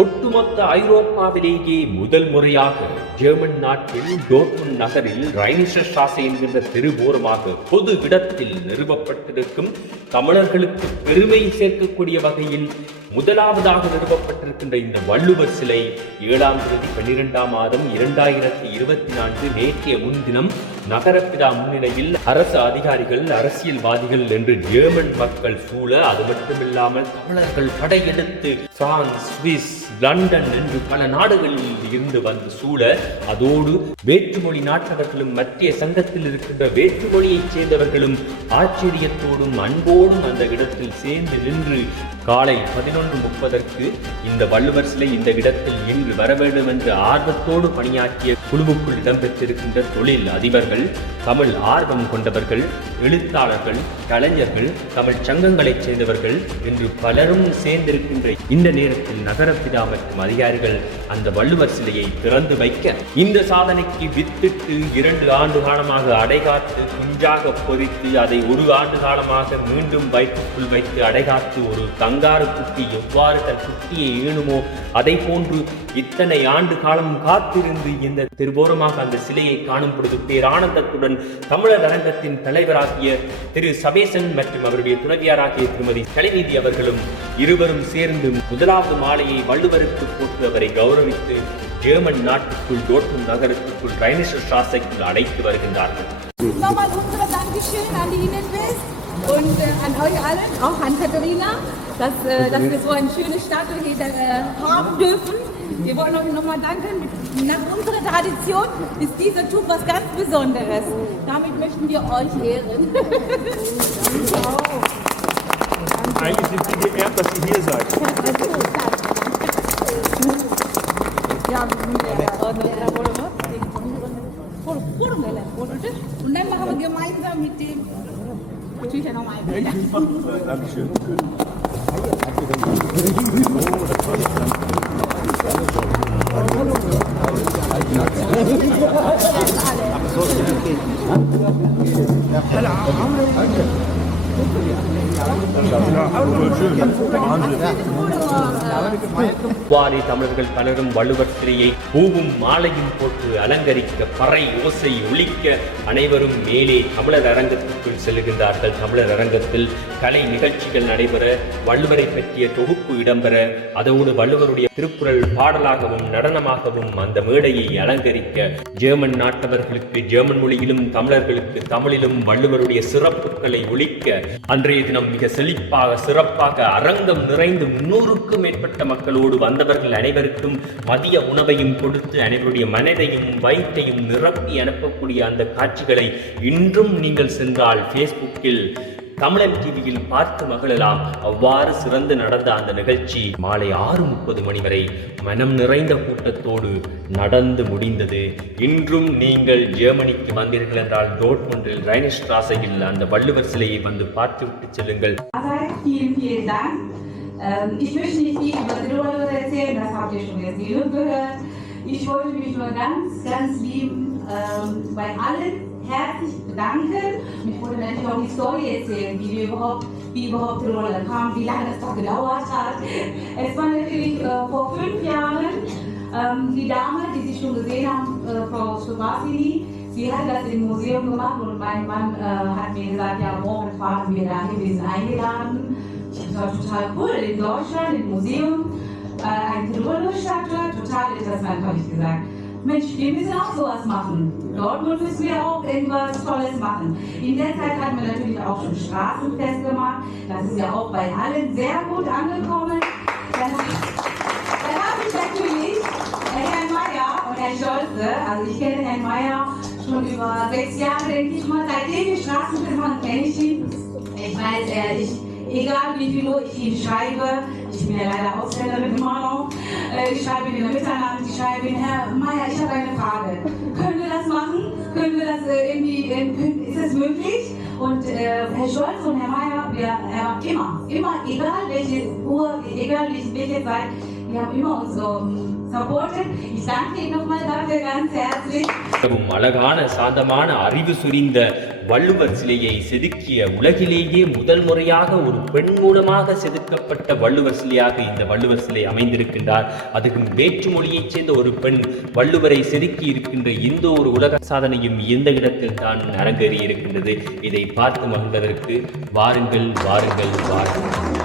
ஒட்டுமொத்த ஐரோப்பாவிலேயே முதல் முறையாக ஜெர்மன் நாட்டில் டோர்ட்முண்ட் நகரில் ரைனிஷர் ஸ்ட்ராசே என்கின்ற தெருவோரமாக பொது இடத்தில் நிறுவப்பட்டிருக்கும் தமிழர்களுக்கு பெருமை சேர்க்கக்கூடிய வகையில் முதலாவதாக நிறுவப்பட்டிருக்கின்ற இந்த வள்ளுவர் சிலை 7ஆம் தேதி 12ஆம் மாதம் 2024 நேற்றைய முன்தினம் நகரப்பிதா முன்னிலையில் அரசு அதிகாரிகள், அரசியல்வாதிகள் என்று ஜெர்மன் மக்கள் சூழ, அது மட்டுமில்லாமல் தமிழர்கள் படையெடுத்து பிரான்ஸ், சுவிஸ், லண்டன் என்று பல நாடுகளில் இருந்து வந்து சூழ, அதோடு வேற்றுமொழி நாட்டவர்களும் மத்திய சங்கத்தில் இருக்கின்ற வேற்றுமொழியைச் சேர்ந்தவர்களும் ஆச்சரியத்தோடும் அன்போடும் அந்த இடத்தில் சேர்ந்து நின்று காலை 11:30 இந்த வள்ளுவர் சிலை இந்த இடத்தில் இன்று வர வேண்டும் என்று ஆர்வத்தோடு பணியாற்றிய குழுவுக்குள் இடம்பெற்றிருக்கின்ற தொழில் அதிபர்கள், தமிழ் ஆர்வம் கொண்டவர்கள், எழுத்தாளர்கள், கலைஞர்கள், தமிழ் சங்கங்களைச் சேர்ந்தவர்கள் என்று பலரும் சேர்ந்திருக்கின்ற இந்த நேரத்தில் நகரப்பிதா மற்றும் அதிகாரிகள் அந்த வள்ளுவர் சிலையை திறந்து வைக்க, இந்த சாதனைக்கு வித்திட்டு 2 ஆண்டு காலமாக அடைகாத்து குஞ்சாக பொறித்து அதை 1 ஆண்டு காலமாக மீண்டும் வயிற்றுக்குள் வைத்து அடைகாத்து ஒரு கங்காரு குட்டி எவ்வாறு தன் குட்டியை ஈணுமோ அதை போன்று இத்தனை ஆண்டு காலம் காத்திருந்து இந்த திருவோரமாக அந்த சிலையை காணும் பொழுது பேரானந்தத்துடன் தமிழர் அரங்கத்தின் தலைவராகிய திரு சபேசன் மற்றும் அவருடைய துணைவியாராகிய திருமதி கலைநீதி அவர்களும் இருவரும் சேர்ந்து முதலாவது மாலையை வள்ளுவருக்கு போட்டு அவரை கௌரவித்து ஜெர்மன் நாட்டுக்குள் டோர்ட்முண்ட் நகரத்துக்குள் ரைனிஷர் ஸ்ட்ராசைக்குள் அழைத்து வருகின்றார்கள். Und an euch allen, auch an Katharina, dass wir so eine schöne Statue hier haben dürfen. Wir wollen euch nochmal danken. Nach unserer Tradition ist dieser Tag was ganz Besonderes. Damit möchten wir euch ehren. Eigentlich sind wir geehrt, dass ihr hier seid. Ja, und dann machen wir gemeinsam mit dem Tücher nochmal ein Bild. Dankeschön. வாரி தமிழர்கள் பலரும் வள்ளுவர் சிலையை பூவும் மாலையும் போட்டு அலங்கரிக்க, பறை ஓசை ஒலிக்க அனைவரும் மேலே தமிழர் அரங்கத்திற்குள் செல்கின்றார்கள். தமிழர் அரங்கத்தில் கலை நிகழ்ச்சிகள் நடைபெற, வள்ளுவரை பற்றிய தொகுப்பு இடம்பெற, அதோடு வள்ளுவருடைய திருக்குறள் பாடலாகவும் நடனமாகவும் அந்த மேடையை அலங்கரிக்க, ஜெர்மன் நாட்டவர்களுக்கு ஜெர்மன் மொழியிலும் தமிழர்களுக்கு தமிழிலும் வள்ளுவருடைய சிறப்புகளை ஒலிக்க, அன்றைய தினம் மிக செழிப்பாக சிறப்பாக அரங்கம் நிறைந்து 300க்கும் மேற்பட்ட மக்களோடு வந்தவர்கள் அனைவருக்கும் மதிய உணவையும் கொடுத்து அனைவருடைய மனதையும் வயிற்றையும் நிரப்பி அனுப்பக்கூடிய அந்த காட்சிகளை இன்றும் நீங்கள் சென்றால் ஃபேஸ்புக்கில் தமிழன் டிவியில் பார்த்து மகிழலாம். அவ்வாறு சிறந்து நடந்த அந்த நிகழ்ச்சி மாலை 6:30 மணி வரை மனம் நிறைந்த கூட்டத்தோடு நடந்து முடிந்தது. இன்றும் நீங்கள் ஜெர்மனிக்கு வந்தீர்கள் என்றால் டோர்ட்முண்டில் ரைனிஷர் ஸ்ட்ராசையில் அந்த வள்ளுவர் சிலையை வந்து பார்த்துவிட்டு செல்லுங்கள். Ich möchte nicht viel über Tirol erzählen, das habt ihr schon jetzt genug gehört. Ich wollte mich nur ganz lieb bei allen herzlich bedanken. Ich wollte natürlich auch die Story erzählen, wie überhaupt Tirol kam, wie lange das doch gedauert hat. Es war natürlich vor 5 Jahren die Dame, die Sie schon gesehen haben, Frau Stobasini. Sie hat das im Museum gemacht und mein Mann hat mir gesagt, ja, morgen fahren wir dahin, wir sind eingeladen. Das war total cool, in Deutschland, im Museum, eine Tiroler Statue, total interessant, habe ich gesagt. Mensch, wir müssen auch sowas machen. Dortmund müssen wir auch irgendwas Tolles machen. In der Zeit hatten wir natürlich auch schon Straßenfest gemacht. Das ist ja auch bei allen sehr gut angekommen. Dann habe ich natürlich Herrn Meier und Herrn Scholze, also ich kenne Herrn Meier schon über 6 Jahre, denke ich mal, seitdem wir Straßenfest machen, kenne ich ihn. Ich weiß, egal wie viel Uhr ich ihm schreibe, ich bin ja leider Ausländerin immer noch, ich schreibe ihm in der Mitternacht, ich schreibe ihm, Herr Meier, ich habe eine Frage. Können wir das machen? Können wir das irgendwie, ist das möglich? Und Herr Scholz und Herr Meier, er macht immer, egal welche Uhr, egal welche Zeit, Die haben immer uns so supported. Ich danke Ihnen nochmal dafür ganz herzlich. மிகவும் அழகான சாந்தமான அறிவு சுரிந்த வள்ளுவர் சிலையை செதுக்கிய உலகிலேயே முதல் முறையாக ஒரு பெண் மூலமாக செதுக்கப்பட்ட வள்ளுவர் சிலையாக இந்த வள்ளுவர் சிலை அமைந்திருக்கின்றார். அதுவும் வேற்று மொழியைச் சேர்ந்த ஒரு பெண் வள்ளுவரை செதுக்கி இருக்கின்ற இந்த ஒரு உலக சாதனையும் இந்த இடத்தில் தான் அரங்கேறி இருக்கின்றது. இதை பார்த்து மகிழ்வதற்கு வாருங்கள் வாருங்கள் வாருங்கள்.